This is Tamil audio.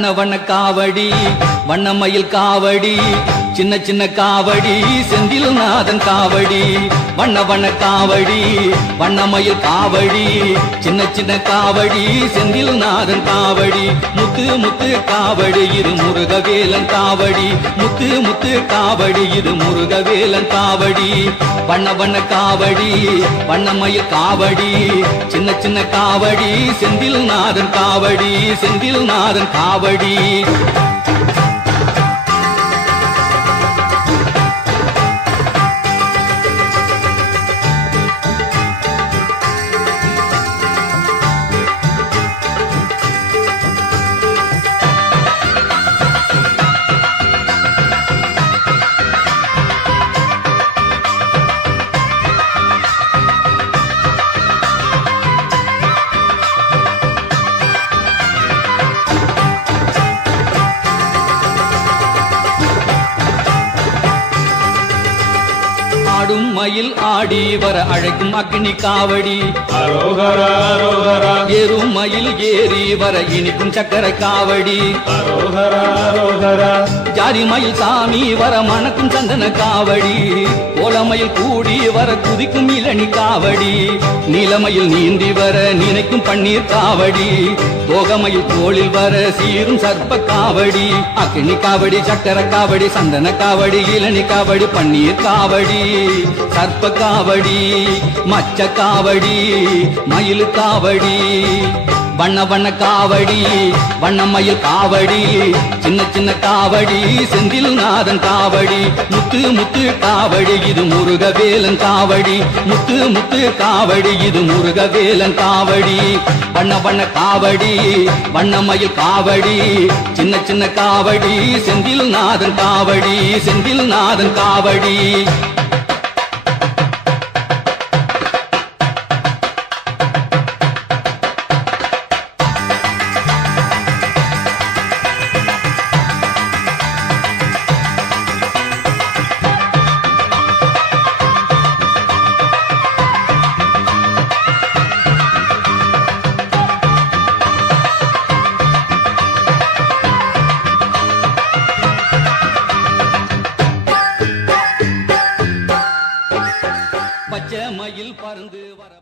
வண்ண வண்ண காவடி வண்ணமயில் காவடி சின்ன சின்ன காவடி செந்தில் நாதன் காவடி வண்ண வண்ண காவடி வண்ணமயில் காவடி சின்ன சின்ன காவடி செந்தில் நாதன் காவடி முத்து முத்து காவடி இது முருகவேலன் காவடி முத்து முத்து காவடி இது முருகவேலன் காவடி வண்ண வண்ண காவடி வண்ணமயில் காவடி சின்ன சின்ன காவடி செந்தில் நாதன் காவடி செந்தில் நாதன் காவடி ஆடும் மயில் ஆடி வர அழைக்கும் அக்னி காவடி அரோகரா அரோகரா ஏறும் மயில் ஏறி வர இனிக்கும் சக்கர காவடி அரோகரா அரோகரா ஜாதி மயில் சாமி வர மணக்கும் சந்தன காவடி கோலமயில் கூடி வர குதிக்கும் இளநி காவடி நீலமயில் நீந்தி வர நினைக்கும் பன்னீர் காவடி தோகமயில் தோளில் வர சீரும் சர்ப்ப காவடி அக்னி காவடி சக்கர காவடி சந்தன காவடி இளநி காவடி பன்னீர் காவடி சர்ப்ப காவடி மச்ச காவடி மயில் காவடி வண்ண வண்ண காவடி வண்ணமயில் காவடி சின்ன சின்ன காவடி செந்தில் நாதன் காவடி முத்து முத்து காவடி இது முருகவேலன் காவடி முத்து முத்து காவடி இது முருகவேலன் காவடி வண்ண வண்ண காவடி வண்ணமயில் காவடி சின்ன சின்ன காவடி செந்தில் நாதன் காவடி செந்தில் நாதன் காவடி பச்சை மயில் பறந்து வர